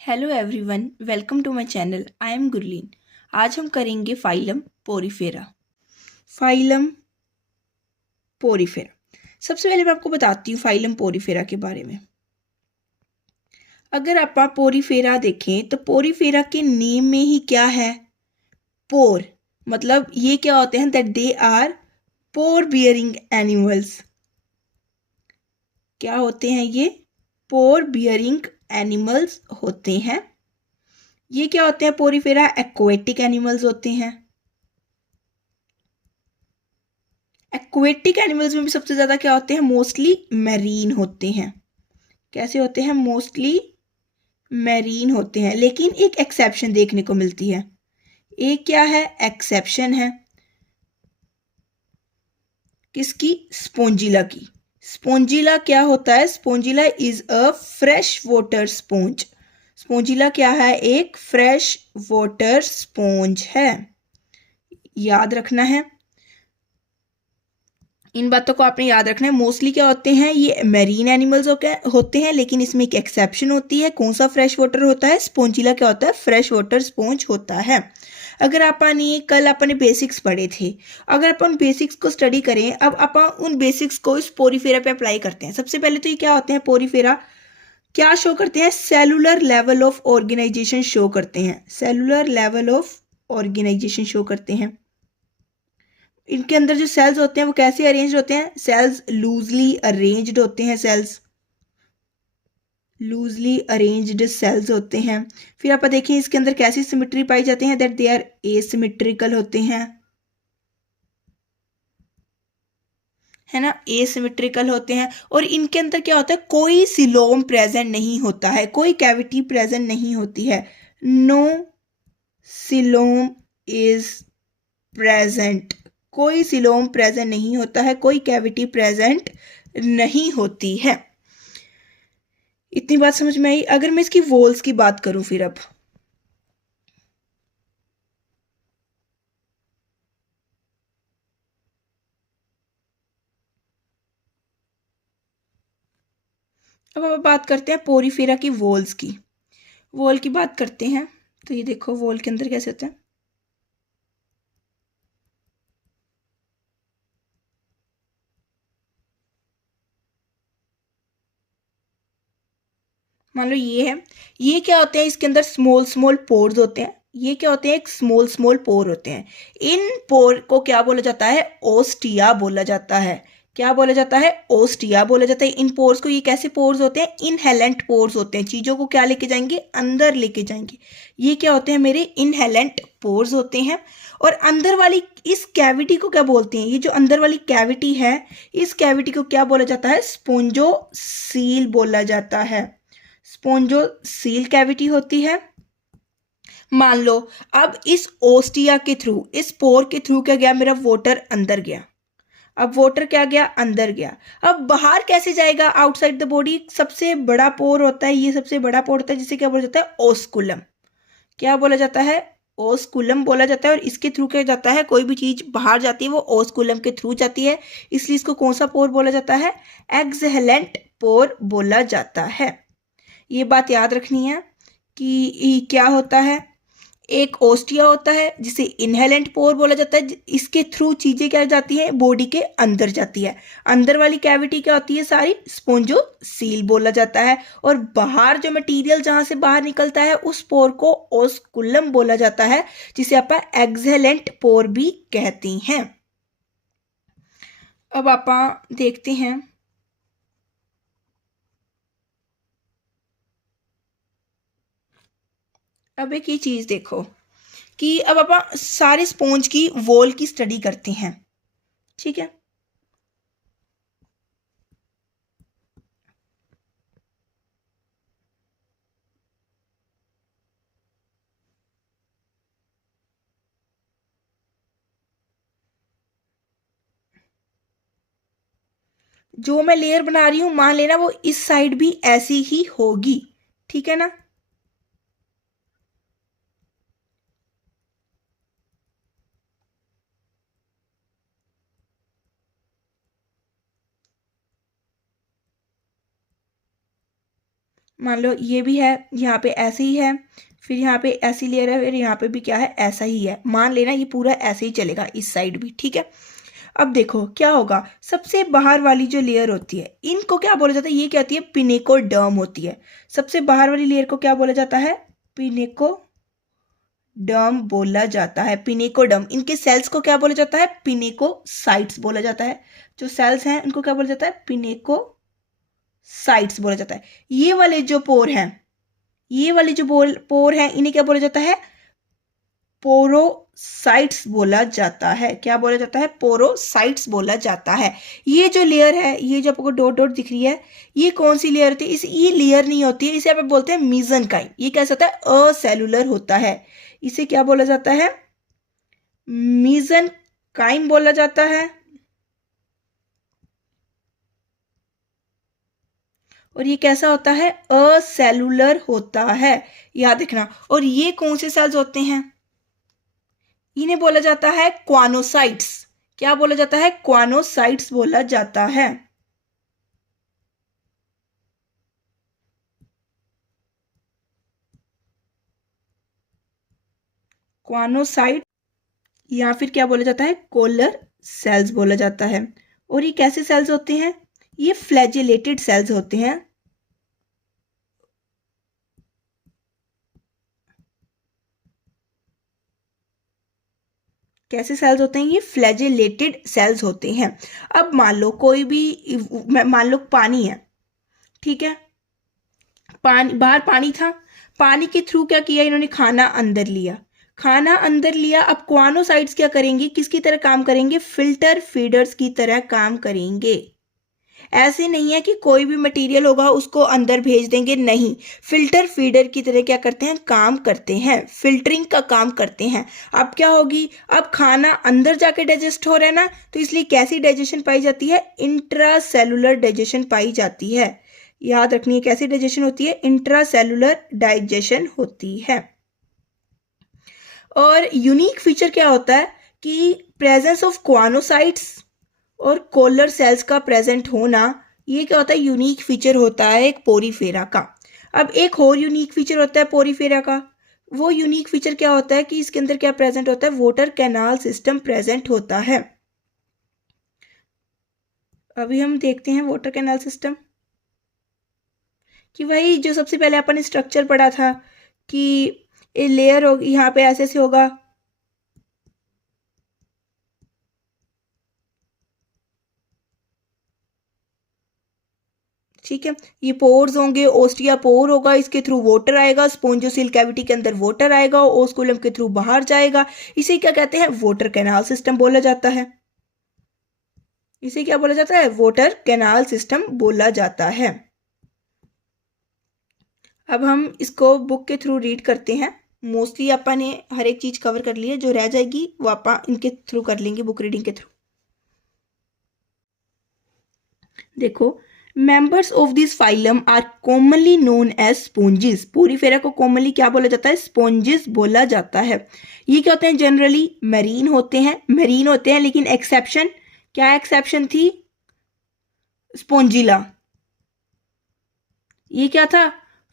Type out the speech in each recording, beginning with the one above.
Hello everyone, welcome to my channel. I am Gurleen. आज हम करेंगे फाइलम पोरीफेरा। Phylum Porifera. सबसे पहले मैं आपको बताती हूँ फाइलम पोरीफेरा के बारे में। अगर आप पोरीफेरा देखें तो पोरीफेरा के नेम में ही क्या है? पोर। मतलब ये क्या होते हैं? That they are pore bearing animals. क्या होते हैं ये? पोर बियरिंग एनिमल्स होते हैं। ये क्या होते हैं? पोरीफेरा एक्वेटिक एनिमल्स होते हैं। एक्वेटिक एनिमल्स में भी सबसे ज़्यादा क्या होते हैं? मोस्टली मैरीन होते हैं। कैसे होते हैं? मोस्टली मैरीन होते हैं। लेकिन एक एक्सेप्शन देखने को मिलती है। एक क्या है? एक्सेप्शन है। किसकी? स्पोंजिला की। स्पोंजिला क्या होता है? Spongilla is a fresh water sponge. Spongilla क्या है? एक फ्रेश वाटर स्पोंज है। याद रखना है, इन बातों को आपने याद रखना है। मोस्टली क्या होते हैं? ये मैरीन एनिमल्स होते हैं, लेकिन इसमें एक एक्सेप्शन होती है। कौन सा? फ्रेश वाटर होता है। स्पोंजिला क्या होता है? फ्रेश वाटर स्पोंज होता है। अगर आपने कल अपने बेसिक्स पढ़े थे, अगर अपन बेसिक्स को स्टडी करें, अब अपन उन बेसिक्स को इस पोरीफेरा पे अप्लाई करते हैं। सबसे पहले तो ये क्या होते हैं? पोरीफेरा क्या शो करते हैं? Cellular level of organisation show करते हैं। Cellular level of organisation show करते हैं। इनके अंदर जो सेल्स होते हैं वो कैसे अरेंज होते हैं? सेल्स लूजली अरेंज्ड होते हैं। सेल्स लूजली अरेंज्ड सेल्स होते हैं। फिर आप देखें इसके अंदर कैसी सिमेट्री पाई जाती है? दैट दे आर एसिमेट्रिकल होते हैं, है ना? एसिमेट्रिकल होते हैं। और इनके अंदर क्या होता है? कोई सिलोम प्रेजेंट नहीं होता है, कोई कैविटी प्रेजेंट नहीं होती है। No coelom is present. कोई सिलोम प्रेजेंट नहीं होता है, कोई कैविटी प्रेजेंट नहीं होती है। इतनी बात समझ में आई? अगर मैं इसकी वॉल्स की बात करूं, फिर अब हम बात करते हैं पोरीफेरा की वॉल्स की। वॉल की बात करते हैं तो ये देखो वॉल के अंदर कैसे होता है। मान लो ये है, ये क्या होते हैं? इसके अंदर स्मॉल स्मॉल पोर्स होते हैं। ये क्या होते हैं? एक स्मॉल स्मॉल पोर होते हैं। इन पोर को क्या बोला जाता है? ओस्टिया बोला जाता है। क्या बोला जाता है? ओस्टिया बोला जाता है इन पोर्स को। ये कैसे पोर्स होते हैं? इनहेलेंट पोर्स होते हैं। चीजों को क्या लेके जाएंगे? अंदर लेके जाएंगे। ये क्या होते हैं? मेरे इनहेलेंट पोर्स होते हैं। और अंदर वाली इस कैविटी को क्या बोलते हैं? ये जो अंदर वाली कैविटी है, इस कैविटी को क्या बोला जाता है? स्पोंजो सील बोला जाता है। स्पोंजो सील कैविटी होती है। मान लो अब इस ओस्टिया के थ्रू, इस पोर के थ्रू क्या गया? मेरा वाटर अंदर गया। अब वाटर क्या गया? अंदर गया। अब बाहर कैसे जाएगा? Outside the body. सबसे बड़ा पोर होता है, ये सबसे बड़ा पोर होता है, जिसे क्या बोला जाता है? ओस्कुलम। क्या बोला जाता है? ओस्कुलम बोला जाता है। और इसके थ्रू क्या जाता है? कोई भी चीज बाहर जाती है वो ओस्कुलम के थ्रू जाती है। इसलिए इसको कौन सा पोर बोला जाता है? एक्सहेलेंट पोर बोला जाता है। ये बात याद रखनी है कि क्या होता है? एक ओस्टिया होता है जिसे इनहेलेंट पोर बोला जाता है। इसके थ्रू चीजें क्या जाती हैं? बॉडी के अंदर जाती है। अंदर वाली कैविटी क्या होती है? सारी स्पोंजो सील बोला जाता है। और बाहर जो मटेरियल जहां से बाहर निकलता है उस पोर को ओस्कुलम बोला जाता है, जिसे आप एक्सहेलेंट पोर भी कहते हैं। अब आप देखते हैं, अब एक ये चीज देखो कि अब आप सारे स्पॉन्ज की वॉल की स्टडी करते हैं। ठीक है, जो मैं लेयर बना रही हूं मान लेना वो इस साइड भी ऐसी ही होगी। ठीक है ना? मान लो ये भी है, यहाँ पे ऐसे ही है, फिर यहाँ पे ऐसी लेयर है, फिर यहाँ पे भी क्या है, ऐसा ही है। मान लेना ये पूरा ऐसे ही चलेगा, इस साइड भी, ठीक है। अब देखो क्या होगा, सबसे बाहर वाली जो लेयर होती है इनको क्या बोला जाता है, ये क्या होती है, पिनेकोडर्म होती है। सबसे बाहर वाली लेयर को क्या बोला जाता है, पिनेकोडर्म बोला जाता है, पिनेकोडर्म। इनके सेल्स को क्या बोला जाता है, पिनेकोसाइट्स बोला जाता है। जो सेल्स हैं उनको क्या बोला जाता है, पिनेकोसाइट्स बोला जाता है। ये वाले जो पोर हैं, ये वाले जो पोर हैं, इन्हें क्या बोला जाता है, पोरोसाइट्स बोला जाता है। क्या बोला जाता है, पोरोसाइट्स बोला जाता है। ये जो लेयर है, ये जो आपको डॉट डॉट दिख रही है, ये कौन सी लेयर होती है, ये लेयर नहीं होती है, इसे आप बोलते हैं मीजनकाइम। ये कैसा होता है, असेलुलर होता है। इसे क्या बोला जाता है, मीजनकाइम बोला जाता है। और ये कैसा होता है, असेलुलर होता है, याद रखना। और ये कौन से सेल्स होते हैं, इन्हें बोला जाता है क्वानोसाइट्स। क्या बोला जाता है, क्वानोसाइट्स बोला जाता है। क्वानोसाइट या फिर क्या बोला जाता है, कोलर सेल्स बोला जाता है। और ये कैसे सेल्स होते हैं, ये फ्लैजिलेटेड सेल्स होते हैं। कैसे सेल्स होते हैं, ये फ्लैजिलेटेड सेल्स होते हैं। अब मान लो कोई भी, मान लो पानी है, ठीक है, पानी, बाहर पानी था, पानी के थ्रू क्या किया इन्होंने, खाना अंदर लिया, खाना अंदर लिया। अब क्वानोसाइट्स क्या करेंगे, किसकी तरह काम करेंगे, फिल्टर फीडर्स की तरह काम करेंगे। ऐसे नहीं है कि कोई भी मटेरियल होगा उसको अंदर भेज देंगे, नहीं, फिल्टर फीडर की तरह क्या करते हैं, काम करते हैं, फिल्टरिंग का काम करते हैं। अब क्या होगी, अब खाना अंदर जाके डाइजेस्ट हो रहा है ना, तो इसलिए कैसी डाइजेशन पाई जाती है, इंट्रासेलुलर डाइजेशन पाई जाती है। याद रखनी है, कैसी डाइजेशन होती है, इंट्रासेलुलर डाइजेशन होती है। और यूनिक फीचर क्या होता है कि प्रेजेंस ऑफ क्वानोसाइट्स और कोलर सेल्स का प्रेजेंट होना, ये क्या होता है, यूनिक फीचर होता है एक पोरीफेरा का। अब एक और यूनिक फीचर होता है पोरीफेरा का, वो यूनिक फीचर क्या होता है कि इसके अंदर क्या प्रेजेंट होता है, वाटर कैनाल सिस्टम प्रेजेंट होता है। अभी हम देखते हैं वाटर कैनाल सिस्टम, कि वही जो सबसे पहले अपन ने स्ट्रक्चर पढ़ा था कि ये लेयर होगी, यहाँ पे ऐसे होगा, ठीक है, ये पोर्स होंगे, ओस्टिया पोर होगा, इसके थ्रू वाटर आएगा, स्पोंजोसिल कैविटी के अंदर वाटर आएगा, ओस्कुलम के थ्रू बाहर जाएगा। इसे क्या कहते हैं, वाटर कैनाल सिस्टम बोला जाता है। इसे क्या बोला जाता है, वाटर कैनाल सिस्टम बोला जाता है। अब हम इसको बुक के थ्रू रीड करते हैं। मोस्टली अपन ने हर एक चीज कवर कर ली है, जो रह जाएगी वो अपन इनके थ्रू कर लेंगे, बुक रीडिंग के थ्रू। देखो, members of this phylum are commonly known as sponges। Porifera को कॉमनली क्या बोला जाता है, स्पॉन्जेस बोला जाता है। ये क्या होते हैं, जनरली मेरीन होते हैं, मेरीन होते हैं, लेकिन एक्सेप्शन, क्या एक्सेप्शन थी, स्पोंजिला। ये क्या था,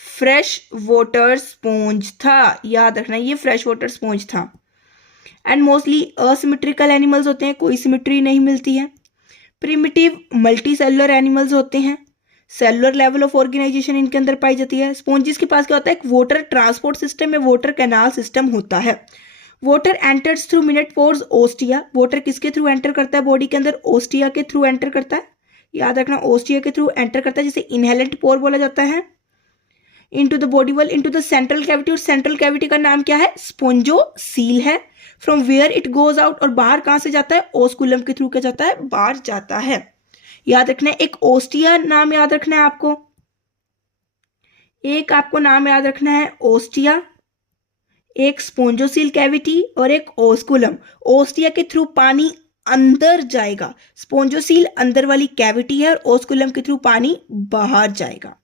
फ्रेश वाटर स्पॉन्ज था, याद रखना ये फ्रेश वाटर स्पॉन्ज था। एंड मोस्टली असिमेट्रिकल एनिमल्स होते हैं, कोई सिमेट्री नहीं मिलती है। प्रिमिटिव मल्टी सेलुलर एनिमल्स होते हैं, सेलुलर लेवल ऑफ ऑर्गेनाइजेशन इनके अंदर पाई जाती है। स्पॉन्जेस के पास क्या होता है, एक वाटर ट्रांसपोर्ट सिस्टम में वाटर कैनाल सिस्टम होता है। Water enters through minute pores ostia. Water किसके थ्रू एंटर करता है बॉडी के अंदर, ओस्टिया के थ्रू एंटर करता है, याद रखना, ओस्टिया के थ्रू एंटर करता है, जिसे इनहेलेंट पोर बोला जाता है। Into the body wall, into the central cavity, और सेंट्रल कैविटी का नाम क्या है, स्पोंजोसील है। From where it goes out, और बाहर कहां से जाता है, ओस्कुलम के थ्रू क्या जाता है, बाहर जाता है। याद रखना है, एक ओस्टिया नाम याद रखना है आपको, एक आपको नाम याद रखना है ओस्टिया, एक स्पोंजोसील कैविटी और एक ओस्कुलम। ओस्टिया के थ्रू पानी अंदर जाएगा, स्पोंजोसील अंदर वाली कैविटी है, और ओस्कुलम के थ्रू पानी बाहर जाएगा।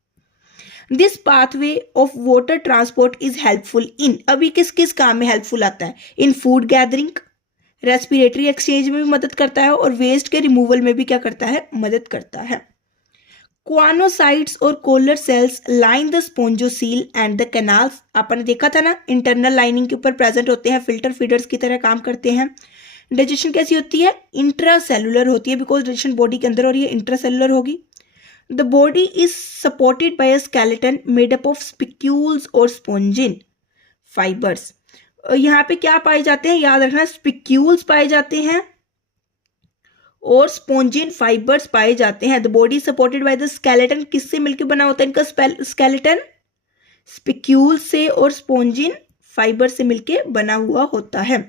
This pathway of water transport is helpful in, अभी किस किस काम में हेल्पफुल आता है, इन फूड गैदरिंग, रेस्पिरेटरी एक्सचेंज में भी मदद करता है, और वेस्ट के रिमूवल में भी क्या करता है, मदद करता है। क्वानोसाइट्स और collar cells line the spongocoel and the canals. आपने देखा था ना, इंटरनल लाइनिंग के ऊपर प्रेजेंट होते हैं, फिल्टर फीडर्स की तरह काम करते हैं। डाइजेशन कैसी होती है? इंट्रासेलुलर होती है, बिकॉज डाइजेशन बॉडी के अंदर हो रही है, इंट्रासेलुलर होगी। The body is supported by a skeleton made up of spicules और स्पोंजिन फाइबर्स। यहाँ पे क्या पाए जाते हैं? याद रखना, स्पिक्यूल्स पाए जाते हैं और स्पोंजिन फाइबर्स पाए जाते हैं। The body supported by the skeleton, किससे मिलकर बना होता है इनका स्केलेटन? स्पिक्यूल से और स्पोंजिन फाइबर से मिलकर बना हुआ होता है।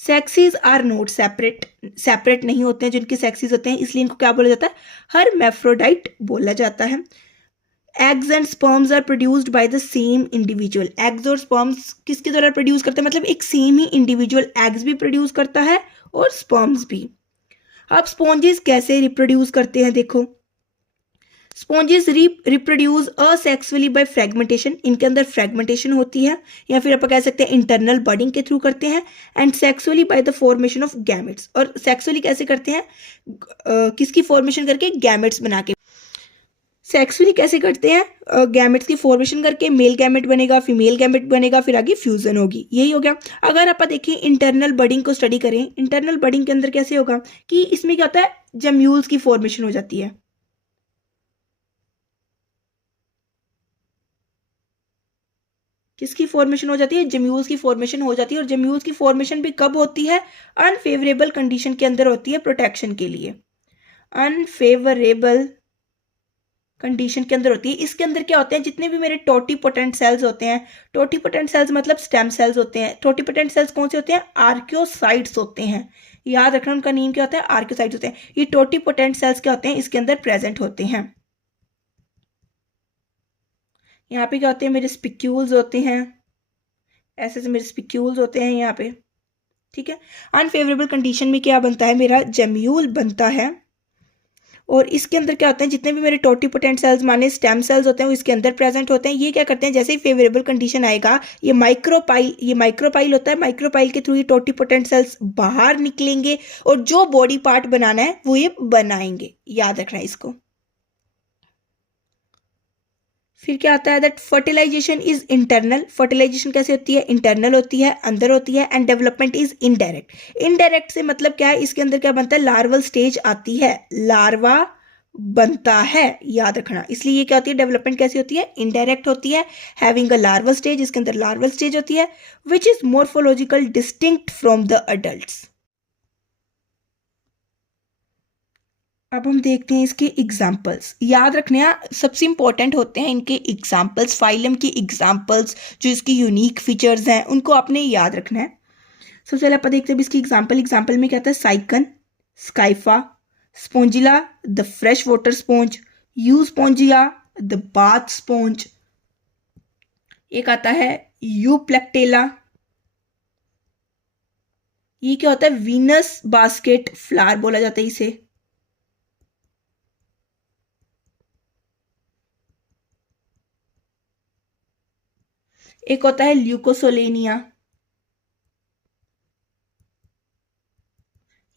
सेक्सीज आर नॉट सेपरेट नहीं होते हैं जिनके सेक्सीज होते हैं, इसलिए इनको क्या बोला जाता है? हर्मैफ्रोडाइट बोला जाता है। Eggs and sperms are produced by the same individual. Eggs और स्पर्म्स किसके द्वारा प्रोड्यूस करते हैं? मतलब एक सेम ही इंडिविजुअल एग्स भी प्रोड्यूस करता है और स्पर्म्स भी। अब स्पॉन्जेस कैसे रिप्रोड्यूस करते हैं? देखो, sponges reproduce asexually by fragmentation. इनके अंदर फ्रेगमेंटेशन होती है, या फिर आप कह सकते हैं इंटरनल बडिंग के थ्रू करते हैं। And sexually by the formation of gametes. और सेक्सुअली कैसे करते हैं? किसकी फॉर्मेशन करके? गैमेट्स बना के। सेक्सुअली कैसे करते हैं? गैमेट्स की फॉर्मेशन करके, मेल गैमेट बनेगा, फीमेल गैमेट बनेगा, फिर आगे फ्यूजन होगी, यही हो गया। अगर आप देखें इंटरनल बडिंग को स्टडी करें, इंटरनल बडिंग के अंदर कैसे होगा कि इसमें क्या होता है? जम्यूल्स की फॉर्मेशन हो जाती है। किसकी फॉर्मेशन हो जाती है? जम्यूल्स की फॉर्मेशन हो जाती है। और जम्यूल्स की फॉर्मेशन भी कब होती है? अनफेवरेबल कंडीशन के अंदर होती है, प्रोटेक्शन के लिए। अनफेवरेबल कंडीशन के अंदर होती है। इसके अंदर क्या होते हैं? जितने भी मेरे टोटीपोटेंट सेल्स होते हैं, टोटीपोटेंट सेल्स मतलब स्टेम सेल्स होते हैं। टोटीपोटेंट सेल्स कौन से होते हैं? आर्कियोसाइट्स होते हैं। याद रखना, उनका नेम क्या होता है? आर्कियोसाइट्स होते हैं। ये टोटीपोटेंट सेल्स क्या होते हैं? इसके अंदर प्रेजेंट होते हैं। यहाँ पे क्या होते हैं? मेरे स्पिक्यूल्स होते हैं, ऐसे से मेरे स्पिक्यूल्स होते हैं यहाँ पे, ठीक है। अनफेवरेबल कंडीशन में क्या बनता है? मेरा जम्यूल बनता है। और इसके अंदर क्या होते हैं? जितने भी मेरे टोटीपोटेंट सेल्स माने स्टेम सेल्स होते हैं, वो इसके अंदर प्रेजेंट होते हैं। ये क्या करते हैं? जैसे ही फेवरेबल कंडीशन आएगा, ये माइक्रोपाइल होता है, माइक्रोपाइल के थ्रू ये टोटीपोटेंट सेल्स बाहर निकलेंगे और जो बॉडी पार्ट बनाना है वो ये बनाएंगे। याद रखना है इसको। फिर क्या आता है? That fertilization is internal. Fertilization कैसे होती है? इंटरनल होती है, अंदर होती है। And development is indirect. Indirect से मतलब क्या है? इसके अंदर क्या बनता है? लार्वल स्टेज आती है, लार्वा बनता है, याद रखना। इसलिए ये क्या होती है? डेवलपमेंट कैसी होती है? इनडायरेक्ट होती है, हैविंग अ लार्वल स्टेज। इसके अंदर लार्वल स्टेज होती है, which is morphological distinct from the adults. अब हम देखते हैं इसके एग्जाम्पल्स। याद रखने सबसे इंपॉर्टेंट होते हैं इनके एग्जाम्पल्स, फाइलम की एग्जाम्पल्स, जो इसकी यूनिक फीचर्स हैं उनको आपने याद रखना है। सबसे पहले आप देखते हैं इसकी एग्जाम्पल में क्या आता है? Sycon, Scypha, Spongilla the fresh water sponge, Euspongia the bath sponge. एक आता है यूप्लेक्टेला, ये क्या होता है? वीनस बास्केट फ्लावर बोला जाता है इसे। एक होता है ल्यूकोसोलेनिया।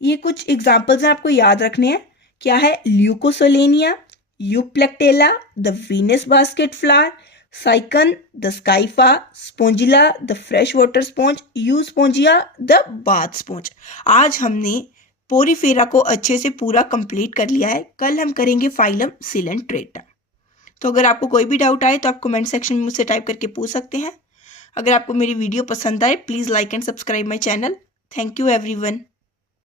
ये कुछ एग्जाम्पल्स हैं, आपको याद रखने हैं। क्या है? Leucosolenia, Euplectella the Venus basket flower, Sycon the Scypha, Spongilla the fresh water sponge, Euspongia the bath sponge. आज हमने पोरीफेरा को अच्छे से पूरा कंप्लीट कर लिया है। कल हम करेंगे फाइलम सिलेंट्रेटा। तो अगर आपको कोई भी डाउट आए तो आप कमेंट सेक्शन में मुझसे टाइप करके पूछ सकते हैं। अगर आपको मेरी वीडियो पसंद आए, please like and subscribe my channel. Thank you everyone.